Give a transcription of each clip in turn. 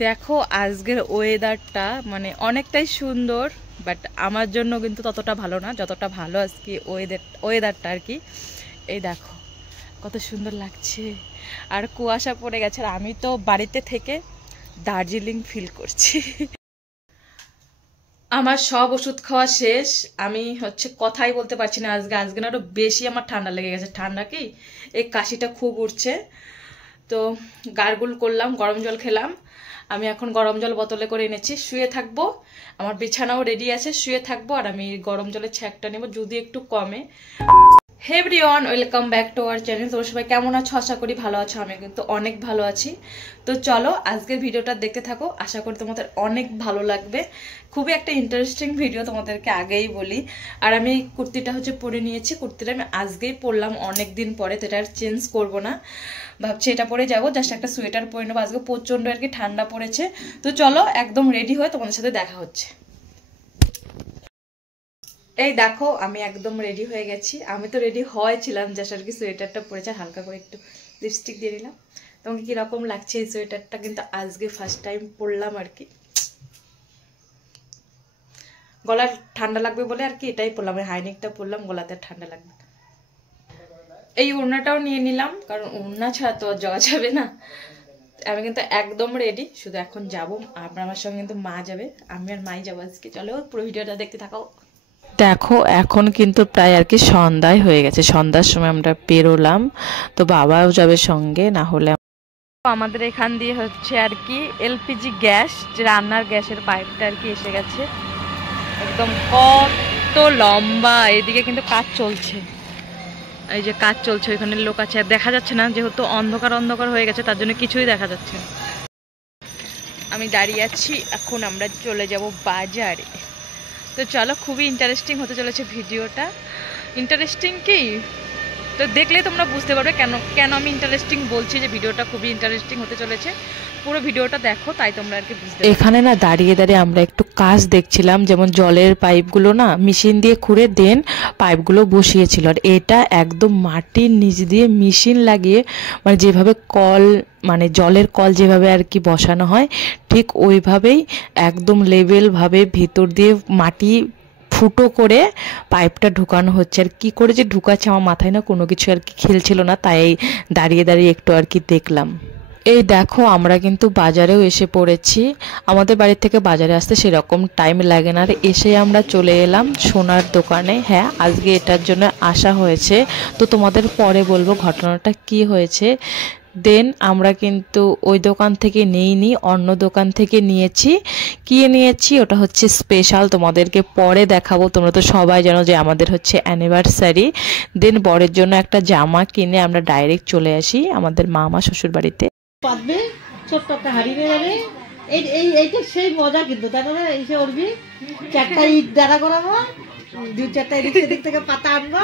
দেখো আজকের ওয়েদারটা মানে অনেকটাই সুন্দর, বাট আমার জন্য কিন্তু ততটা ভালো না যতটা ভালো আজকে ওয়েদারটা আর কি। এই দেখো কত সুন্দর লাগছে, আর কুয়াশা পড়ে গেছে, আর আমি তো বাড়িতে থেকে দার্জিলিং ফিল করছি। আমার সব ওষুধ খাওয়া শেষ, আমি কথাই বলতে পারছি না। আজকে না আরো বেশি আমার ঠান্ডা লেগে গেছে। ঠান্ডা কি, এই কাশিটা খুব উঠছে। তো গার্গল করলাম, গরম জল খেলাম। আমি এখন গরম জল বোতলে করে এনেছি, শুয়ে থাকবো। আমার বিছানাও রেডি আছে, শুয়ে থাকবো আর আমি গরম জলের ছ্যাঁকটা নেব যদি একটু কমে। Hey everyone, welcome back to our channel. তোমরা সবাই কেমন আছো? আশা করি ভালো আছো। আমি কিন্তু অনেক ভালো আছি। তো চলো আজকের ভিডিওটা দেখতে থাকো, আশা করি তোমাদের অনেক ভালো লাগবে। খুবই একটা ইন্টারেস্টিং ভিডিও, তোমাদেরকে আগেই বলি। আর আমি এই কুর্তিটা পরে নিয়েছি, কুর্তিটা আমি আজকেই পরলাম অনেক দিন পরে, তো এটা আর চেঞ্জ করবো না, ভাবছি এটা পরে যাবো। জাস্ট একটা সোয়েটার পরে নেবো, আজকে প্রচন্ড আর কি ঠান্ডা পড়েছে। তো চলো একদম রেডি হয়ে তোমাদের সাথে দেখা হচ্ছে। এই দেখো আমি একদম রেডি হয়ে গেছি। আমি তো রেডি হয়েছিলাম, জাস্ট আর কি সোয়েটারটা পরেছে, হালকা করে একটু লিপস্টিক দিয়ে দিলাম। তোমাকে কিরকম লাগছে এই সোয়েটারটা? কিন্তু আজকে ফার্স্ট টাইম পরলাম আর কি, গলার ঠান্ডা লাগবে বলে আর কি এটাই পরলাম। হাইনেকটা পরলাম, গলাতে ঠান্ডা লাগবে। এই ওড়নাটাও নিয়ে নিলাম, কারণ ওড়না ছাড়া তো আর যাওয়া যাবে না। আমি কিন্তু একদম রেডি, শুধু এখন যাবো। আমার সঙ্গে কিন্তু মা যাবে, আমি আর মাই যাবো আজকে। চলো পুরো ভিডিওটা দেখতে থাকো। দেখো এখন কিন্তু প্রায় আর কি সন্ধ্যায় হয়ে গেছে, সন্ধ্যার সময় আমরা বেরোলাম। তো বাবাও যাবে সঙ্গে, না হলে আমাদের এখান দিয়ে আর কি এলপিজি গ্যাস, যে রান্নার গ্যাসের পাইপটা আর কি এসে গেছে। একদম কত লম্বা, এদিকে কিন্তু কাজ চলছে। এই যে কাজ চলছে, ওইখানে লোক আছে, আর দেখা যাচ্ছে না যেহেতু অন্ধকার অন্ধকার হয়ে গেছে, তার জন্য কিছুই দেখা যাচ্ছে না। আমি দাঁড়িয়ে আছি, এখন আমরা চলে যাব বাজারে। তো চলো, খুবই ইন্টারেস্টিং হতে চলেছে ভিডিওটা। ইন্টারেস্টিং কি, তো দেখলেই তোমরা বুঝতে পারবে কেন কেন আমি ইন্টারেস্টিং বলছি, যে ভিডিওটা খুবই ইন্টারেস্টিং হতে চলেছে। পুরো ভিডিওটা দেখো, তাই তোমরা আর কি বুঝতে পারবে। এখানে না দাঁড়িয়ে দাঁড়িয়ে আমরা একটু কাজ দেখছিলাম, যেমন জলের পাইপগুলো না মেশিন দিয়ে খুঁড়ে দেন পাইপগুলো বসিয়েছিল, আর এটা একদম মাটির নিচ দিয়ে মেশিন লাগিয়ে, মানে যেভাবে কল, মানে জলের কল যেভাবে আর কি বসানো হয়, ঠিক ওইভাবেই একদম লেভেলভাবে ভিতর দিয়ে মাটি ফুটো করে পাইপটা ঢুকানো হচ্ছে। আর কি করে যে ঢুকাচ্ছে আমার মাথায় না কোনো কিছু আর কি খেলছিল না, তাই দাঁড়িয়ে দাঁড়িয়ে একটু আর কি দেখলাম। এই দেখো আমরা কিন্তু বাজারেও এসে পড়েছি। আমাদের বাড়ি থেকে বাজারে আসতে সেরকম টাইম লাগে না, আর এসে আমরা চলে এলাম সোনার দোকানে। হ্যাঁ, আজকে এটার জন্য আসা হয়েছে, তো তোমাদের পরে বলবো ঘটনাটা কি হয়েছে। দেন আমরা কিন্তু ওই দোকান থেকে নিইনি, অন্য দোকান থেকে নিয়েছি। কি নিয়েছি ওটা স্পেশাল, তোমাদেরকে পরে দেখাবো। তোমরা তো সবাই জানো যে আমাদের অ্যানিভার্সারি। দেন বরের জন্য একটা জামা কিনে আমরা ডাইরেক্ট চলে আসি আমাদের মামা শ্বশুর বাড়িতে। পাতবে ছোট্ট একটা হাড়ি নিয়ে যাবে। এইটা সেই মজা, কিন্তু তাই না? এসে উঠবি, চারটা ইট দাঁড়া করাবো, দু চারটা এদিক থেকে পাতা আনবো,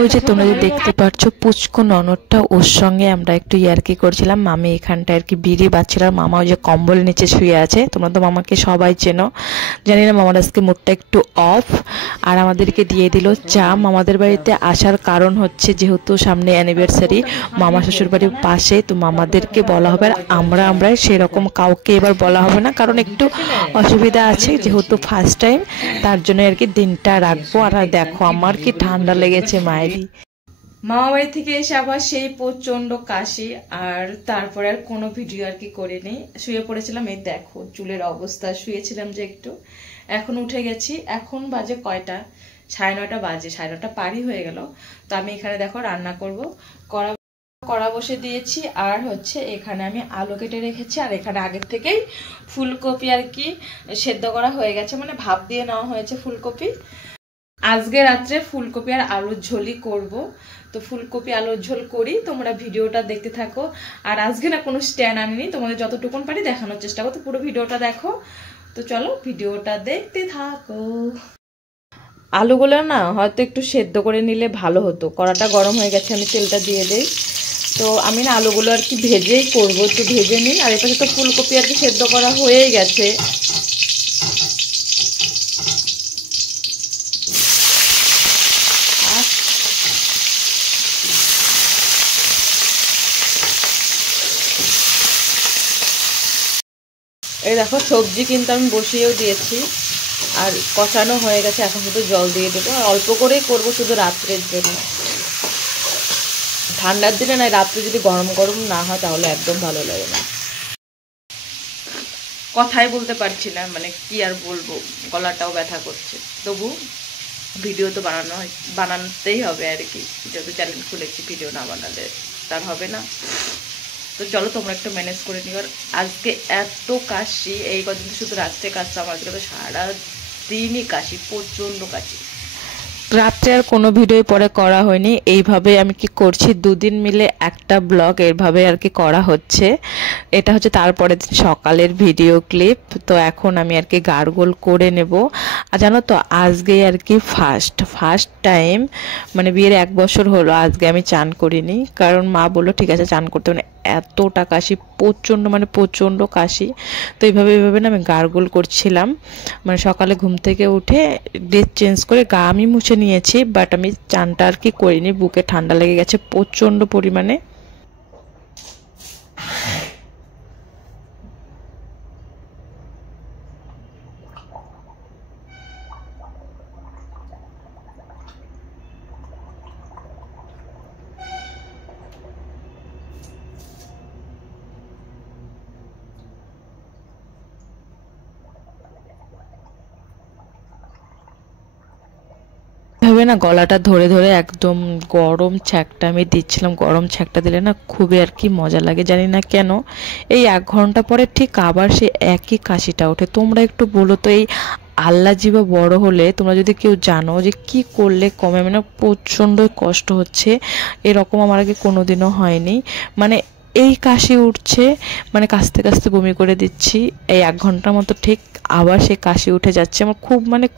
ওই যে তোমরা যে দেখতে পাচ্ছ পুচকু ননদটা, ওর সঙ্গে আমরা একটু ইয়ার্কি করছিলাম। মামি এখানটা আর কি বিড়ি বাচ্ছিল, মামা ওই যে কম্বল নিচে শুয়ে আছে। তোমরা তো মামাকে সবাই চেনো, জানি না মামার আজকে মুডটা একটু অফ। আর আমাদেরকে দিয়ে দিল চা। মামাদের বাড়িতে আসার কারণ যেহেতু সামনে অ্যানিভার্সারি, মামা শ্বশুর বাড়ির পাশে, তো মামাদেরকে বলা হবে। আর আমরা সেরকম কাউকে এবার বলা হবে না, কারণ একটু অসুবিধা আছে, যেহেতু ফার্স্ট টাইম, তার জন্য আর কি দিনটা রাখবো। আর দেখো আমার কি ঠান্ডা লেগেছে মায়েরই। মামা বাড়ি থেকে এসে আবার সেই প্রচন্ড কাশি, আর তারপরে আর কোনো ভিডিও আর কি করিনি, শুয়ে পড়েছিলাম। এই দেখো চুলের অবস্থা, শুয়েছিলাম যে একটু, এখন উঠে গেছি। এখন বাজে কয়টা, 9:30 বাজে, 9:30 পারই হয়ে গেল। তো আমি এখানে দেখো রান্না করব, কড়া বসে দিয়েছি। আর এখানে আমি আলু কেটে রেখেছি, আর এখানে আগের থেকেই ফুলকপি আর কি সেদ্ধ করা হয়ে গেছে, মানে ভাপ দিয়ে নেওয়া হয়েছে ফুলকপি। আজকে রাত্রে ফুলকপি আর আলুর ঝোলই করব। তো ফুলকপি আলুর ঝোল করি, তোমরা ভিডিওটা দেখতে থাকো। আর আজকে না কোনো স্ট্যান্ড আনিনি, তোমাদের যতটুকুন পারি দেখানোর চেষ্টা করো, তো পুরো ভিডিওটা দেখো। তো চলো ভিডিওটা দেখতে থাকো। আলুগুলো না হয়তো একটু সেদ্ধ করে নিলে ভালো হতো। কড়াটা গরম হয়ে গেছে, আমি তেলটা দিয়ে দেই। তো আমি না আলুগুলো আর কি ভেজেই করবো, একটু ভেজে নিই। আর এপাশে তো ফুলকপি আর কি সেদ্ধ করা হয়েই গেছে। এই দেখো সবজি কিন্তু আমি বসিয়েও দিয়েছি আর কষানো হয়ে গেছে, এখন শুধু জল দিয়ে দেবো। আর অল্প করেই করবো শুধু রাত্রের জন্য। ঠান্ডার দিনে না রাত্রে যদি গরম গরম না হয় তাহলে একদম ভালো লাগে না। কথাই বলতে পারছি না, মানে কি আর বলবো, গলাটাও ব্যথা করছে। তবু ভিডিও তো বানাতেই হবে আর কি, যেহেতু চ্যানেল খুলেছি, ভিডিও না বানালে তার হবে না। তো চলো তোমরা একটু ম্যানেজ করে নিও। আর আজকে এত কাশি, এই কদিন তো শুধু রাত্রে কাশতাম, আজকে তো সারা দিনই কাশি, প্রচণ্ড কাশি। রাত্রে আর কোনো ভিডিও পরে করা হয়নি, এইভাবে আমি কি করছি 2 দিন মিলে একটা ব্লগ এইভাবে আর কি করা হচ্ছে। এটা হচ্ছে তারপরের দিন সকালের ভিডিও ক্লিপ। তো এখন আমি আর কি গার্গল করে নেব। আর জানো তো আজকে আর কি ফার্স্ট টাইম, মানে বিয়ের 1 বছর হলো, আজকে আমি চান করিনি। কারণ মা বললো ঠিক আছে চান করতে, মানে এতটা কাশি, প্রচণ্ড কাশি। তো এইভাবে না আমি গার্গল করছিলাম। মানে সকালে ঘুম থেকে উঠে ড্রেস চেঞ্জ করে গা আমি মুছে নিয়েছি, বাট আমি চানটা আর কি করিনি, বুকে ঠান্ডা লেগে গেছে প্রচণ্ড পরিমাণে। ভাবে না গলাটা ধরে একদম গরম ছ্যাঁকটা আমি দিচ্ছিলাম। গরম ছ্যাঁকটা দিলে না খুবই আর কি মজা লাগে, জানি না কেন। এই 1 ঘন্টা পরে ঠিক আবার সে একই কাশিটা ওঠে। তোমরা একটু বলো তো, এই আল্লাহ জীবা বড় হলে তোমরা যদি কেউ জানো যে কি করলে কমে, মানে প্রচণ্ড কষ্ট হচ্ছে, এরকম আমার আগে কোনোদিনও হয়নি। মানে এই কাশি উঠছে, মানে কাশতে বমি করে দিচ্ছি, এই 1 ঘন্টার মতো ঠিক আবার সে কাশি উঠে যাচ্ছে। আমার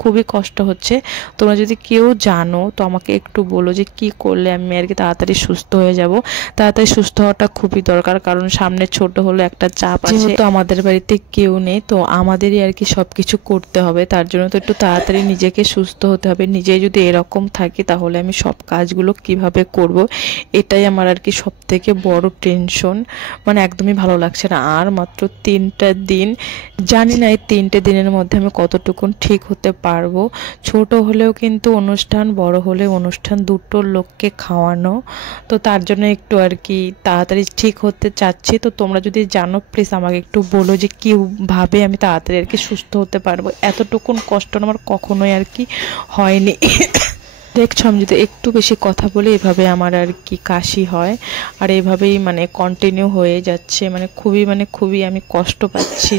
খুবই কষ্ট হচ্ছে। তোমরা যদি কেউ জানো তো আমাকে একটু বলো যে কি করলে আমি আর কি তাড়াতাড়ি সুস্থ হয়ে যাব। তাড়াতাড়ি সুস্থ হওয়াটা খুবই দরকার, কারণ সামনে ছোট হলো একটা চাপ আছে। তো আমাদের বাড়িতে কেউ নেই, তো আমাদেরই আর কি সব কিছু করতে হবে। তার জন্য তো একটু তাড়াতাড়ি নিজেকে সুস্থ হতে হবে। নিজে যদি এরকম থাকি তাহলে আমি সব কাজগুলো কিভাবে করব, এটাই আমার আর কি সব থেকে বড় টেনশন। মানে একদমই ভালো লাগছে না। আর মাত্র 3টা দিন, জানি না এই 3টে দিনের মধ্যে আমি কতটুকুন ঠিক হতে পারবো। ছোট হলেও কিন্তু অনুষ্ঠান, বড় হলে অনুষ্ঠান, দুটো লোককে খাওয়ানো। তো তার জন্য একটু আর কি তাড়াতাড়ি ঠিক হতে চাচ্ছি। তো তোমরা যদি জানো প্লিজ আমাকে একটু বলো যে কীভাবে আমি তাড়াতাড়ি আর কি সুস্থ হতে পারবো। এতটুকুন কষ্ট আমার কখনোই আর কি হয়নি। দেখছো আমি যদি একটু বেশি কথা বলি এভাবে আমার আর কি কাশি হয়, আর এভাবেই মানে কন্টিনিউ হয়ে যাচ্ছে। মানে খুবই আমি কষ্ট পাচ্ছি।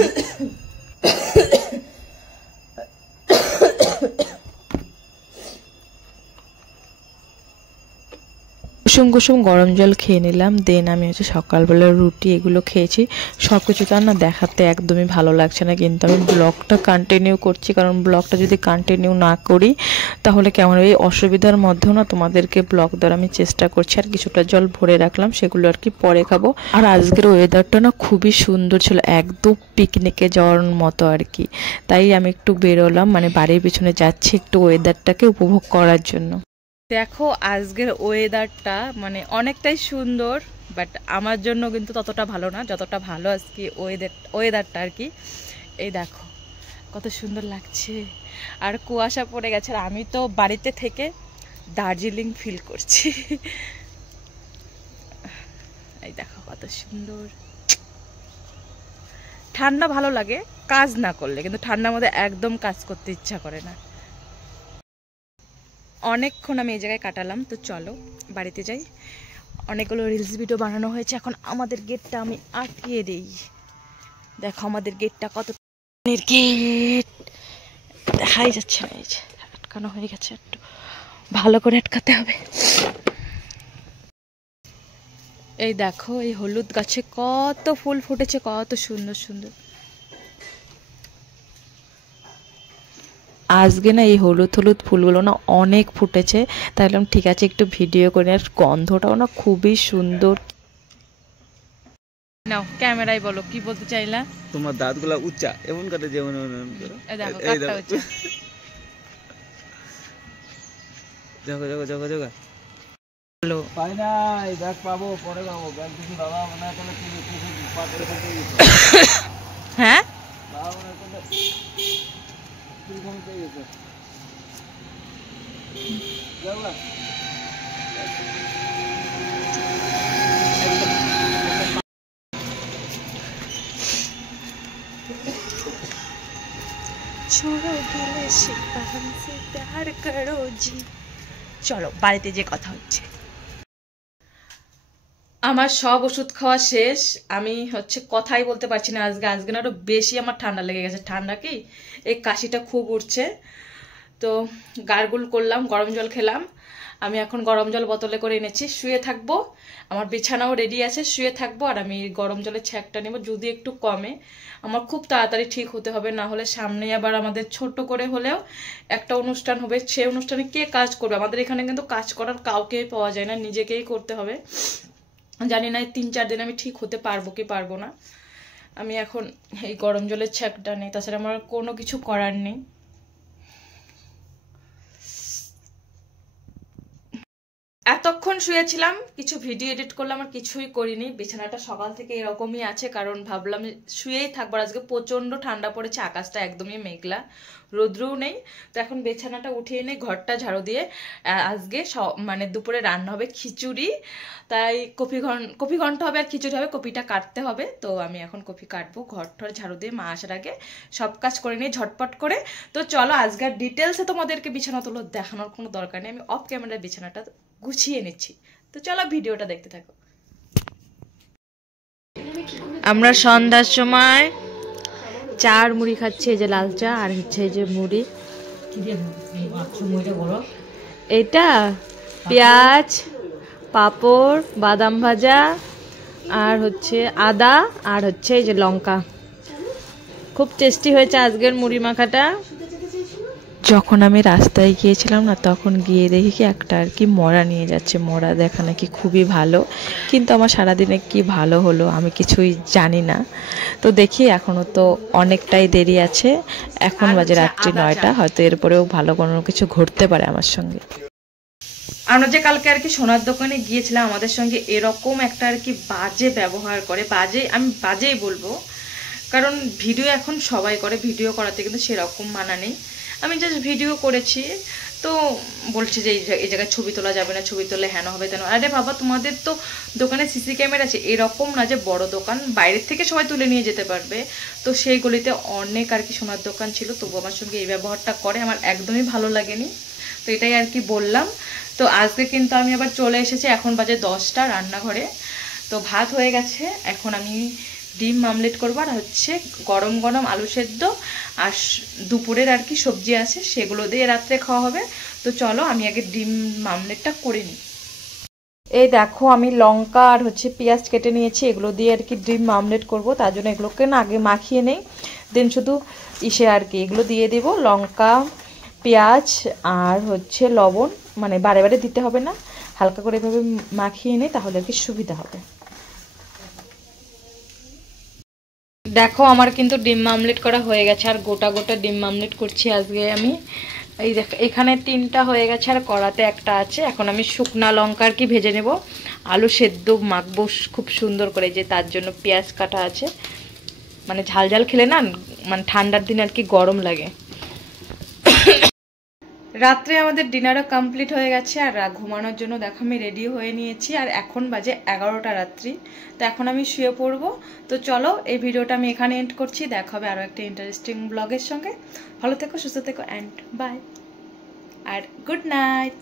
কুসুম গরম জল খেয়ে নিলাম। দেন আমি হচ্ছে সকালবেলা রুটি এগুলো খেয়েছি। সব কিছু তার না দেখাতে একদমই ভালো লাগছে না, কিন্তু আমি ব্লগটা কন্টিনিউ করছি, কারণ ব্লগটা যদি কন্টিনিউ না করি তাহলে কেমন হবে। এই অসুবিধার মধ্যেও না তোমাদেরকে ব্লগ দেওয়ার আমি চেষ্টা করছি। আর কিছুটা জল ভরে রাখলাম, সেগুলো আর কি পরে খাবো। আর আজকের ওয়েদারটা না খুবই সুন্দর ছিল, একদম পিকনিকে যাওয়ার মতো আর কি। তাই আমি একটু বেরোলাম, মানে বাড়ির পিছনে যাচ্ছি একটু ওয়েদারটাকে উপভোগ করার জন্য। দেখো আজকের ওয়েদারটা মানে অনেকটাই সুন্দর, বাট আমার জন্য কিন্তু ততটা ভালো না যতটা ভালো আজকে ওয়েদারটা আর কি। এই দেখো কত সুন্দর লাগছে, আর কুয়াশা পড়ে গেছে। আর আমি তো বাড়িতে থেকে দার্জিলিং ফিল করছি। এই দেখো কত সুন্দর ঠান্ডা, ভালো লাগে কাজ না করলে, কিন্তু ঠান্ডার মধ্যে একদম কাজ করতে ইচ্ছা করে না। অনেকক্ষণ আমি এই জায়গায় কাটালাম। তো চলো বাড়িতে যাই। অনেকগুলো রিলস ভিডিও বানানো হয়েছে। এখন আমাদের গেটটা আমি আটকিয়ে দিই। দেখো আমাদের গেটটা কত গেট দেখাই যাচ্ছে না, এই যে আটকানো হয়ে গেছে, একটু ভালো করে আটকাতে হবে। এই দেখো এই হলুদ গাছে কত ফুল ফুটেছে, কত সুন্দর সুন্দর। আজকে না এই হলুদ ফুলগুলো না অনেক ফুটেছে, তাহলে ঠিক আছে একটু ভিডিও করে। আর গন্ধটাও না খুবই সুন্দর। নাও ক্যামেরায় বলো কি বলতে চাইলা। তোমার দাঁতগুলো উচ্চা এমন করে যেমন এই দেখো কাটটা উচ্চা। জগা জগা জগা জগা বলো পাই না, এই ব্যাগ পাবো পরে পাবো। ব্যাগ দিছি বাবা মনে করে কি পাতে করতে। হ্যাঁ চলো বাড়িতে যে কথা হচ্ছে। আমার সব ওষুধ খাওয়া শেষ, আমি হচ্ছে কথাই বলতে পারছি না আজকে না আরো বেশি আমার ঠান্ডা লেগে গেছে। ঠান্ডা কি এই কাশিটা খুব উঠছে, তো গার্গল করলাম, গরম জল খেলাম। আমি এখন গরম জল বোতলে করে এনেছি, শুয়ে থাকবো। আমার বিছানাও রেডি আছে, শুয়ে থাকবো আর আমি গরম জলের ছ্যাঁকটা নেব। যদি একটু কমে, আমার খুব তাড়াতাড়ি ঠিক হতে হবে, না হলে সামনে আবার আমাদের ছোট্ট করে হলেও একটা অনুষ্ঠান হবে। সেই অনুষ্ঠানে কে কাজ করবে? আমাদের এখানে কিন্তু কাজ করার কাউকেই পাওয়া যায় না, নিজেকেই করতে হবে। জানি না 3-4 দিন আমি ঠিক হতে পারবো কি পারবো না। আমি এখন এই গরম জলের ছ্যাঁকটা নেই, তাছাড়া আমার কোনো কিছু করার নেই। এতক্ষণ শুয়েছিলাম, কিছু ভিডিও এডিট করলাম আর কিছুই করিনি। বিছানাটা সকাল থেকে এরকমই আছে, কারণ ভাবলাম শুয়েই থাকবো। আজকে প্রচন্ড ঠান্ডা পড়েছে, আকাশটা একদমই মেঘলা, রোদ্রও নেই। তো এখন বিছানাটা উঠিয়ে নেই, ঘরটা ঝাড়ু দিয়ে। আজকে মানে দুপুরে রান্না হবে খিচুড়ি, তাই কপি ঘন্ট হবে আর খিচুড়ি হবে। কপিটা কাটতে হবে, তো আমি এখন কপি কাটবো। ঘর ঠর ঝাড়ু দিয়ে মা আসার আগে সব কাজ করে নিয়ে ঝটপট করে। তো চলো আজকের ডিটেলসে তোমাদেরকে বিছানা তুলো দেখানোর কোনো দরকার নেই, আমি অফ ক্যামেরায় বিছানাটা গুছিয়ে নিচ্ছি। তো চলো ভিডিওটা দেখতে থাকো। আমরা সন্ধ্যার সময় চা আর মুড়ি খাচ্ছি, এই যে লাল চা আর হচ্ছে এই যে মুড়ি। এটা পেঁয়াজ, পাঁপড়, বাদাম ভাজা আর হচ্ছে আদা আর হচ্ছে এই যে লঙ্কা। খুব টেস্টি হয়েছে আজকের মুড়ি মাখাটা। যখন আমি রাস্তায় গিয়েছিলাম না, তখন গিয়ে দেখি কি একটা আর কি মরা নিয়ে যাচ্ছে। মরা দেখা নাকি খুবই ভালো, কিন্তু আমার সারাদিনে কি ভালো হলো আমি কিছুই জানি না। তো দেখি এখনও তো অনেকটাই দেরি আছে, এখন বাজে রাত্রি 9টা, হয়তো এরপরেও ভালো কোনো কিছু ঘটতে পারে আমার সঙ্গে। আমরা যে কালকে আর কি সোনার দোকানে গিয়েছিলাম, আমাদের সঙ্গে এরকম একটা আর কি বাজে ব্যবহার করে। বাজে, আমি বাজেই বলবো, কারণ ভিডিও এখন সবাই করে, ভিডিও করাতে কিন্তু সেরকম মানা নেই। আমি জাস্ট ভিডিও করেছি, তো বলছে যে এই জায়গায় ছবি তোলা যাবে না, ছবি তোলে হেন হবে তেন। আরে বাবা, তোমাদের তো দোকানে সিসি ক্যামেরা আছে, এরকম না যে বড় দোকান বাইরের থেকে সবাই তুলে নিয়ে যেতে পারবে। তো সেই গলিতে অনেক আর কি সোনার দোকান ছিল, তবু আমার সঙ্গে এই ব্যবহারটা করে, আমার একদমই ভালো লাগেনি। তো এটাই আর কি বললাম। তো আজকে কিন্তু আমি আবার চলে এসেছি, এখন বাজে 10টা, রান্নাঘরে। তো ভাত হয়ে গেছে, এখন আমি ডিম আমলেট করবো আর হচ্ছে গরম গরম আলু সেদ্ধ আর দুপুরের আর কি সবজি আছে, সেগুলো দিয়ে রাত্রে খাওয়া হবে। তো চলো আমি আগে ডিম আমলেটটা করে নিই। এই দেখো আমি লঙ্কা আর হচ্ছে পেঁয়াজ কেটে নিয়েছি, এগুলো দিয়ে আর কি ডিম আমলেট করব। তার জন্য এগুলোকে না আগে মাখিয়ে নেই, দেন শুধু আর কি এগুলো দিয়ে দেব। লঙ্কা, পেঁয়াজ আর হচ্ছে লবণ, মানে বারে বারে দিতে হবে না, হালকা করে এভাবে মাখিয়ে নেই, তাহলে আর কি সুবিধা হবে। দেখো আমার কিন্তু ডিম আমলেট করা হয়ে গেছে, আর গোটা গোটা ডিম আমলেট করছি আজকে আমি। এই দেখো এখানে 3টা হয়ে গেছে আর কড়াতে একটা আছে। এখন আমি শুকনা লঙ্কা আর কি ভেজে নেব, আলু সেদ্ধ মাখবো খুব সুন্দর করে, যে তার জন্য পেঁয়াজ কাটা আছে। মানে ঝাল ঝাল খেলে না, মানে ঠান্ডার দিন আর কি গরম লাগে। রাত্রে আমাদের ডিনারও কমপ্লিট হয়ে গেছে, আর ঘুমানোর জন্য দেখো আমি রেডি হয়ে নিয়েছি, আর এখন বাজে 11টা রাত্রি। তো এখন আমি শুয়ে পড়বো। তো চলো এই ভিডিওটা আমি এখানে এন্ড করছি, দেখা হবে আরও একটা ইন্টারেস্টিং ব্লগের সঙ্গে। ভালো থেকো, সুস্থ থেকো, অ্যান্ড বাই আর গুড নাইট।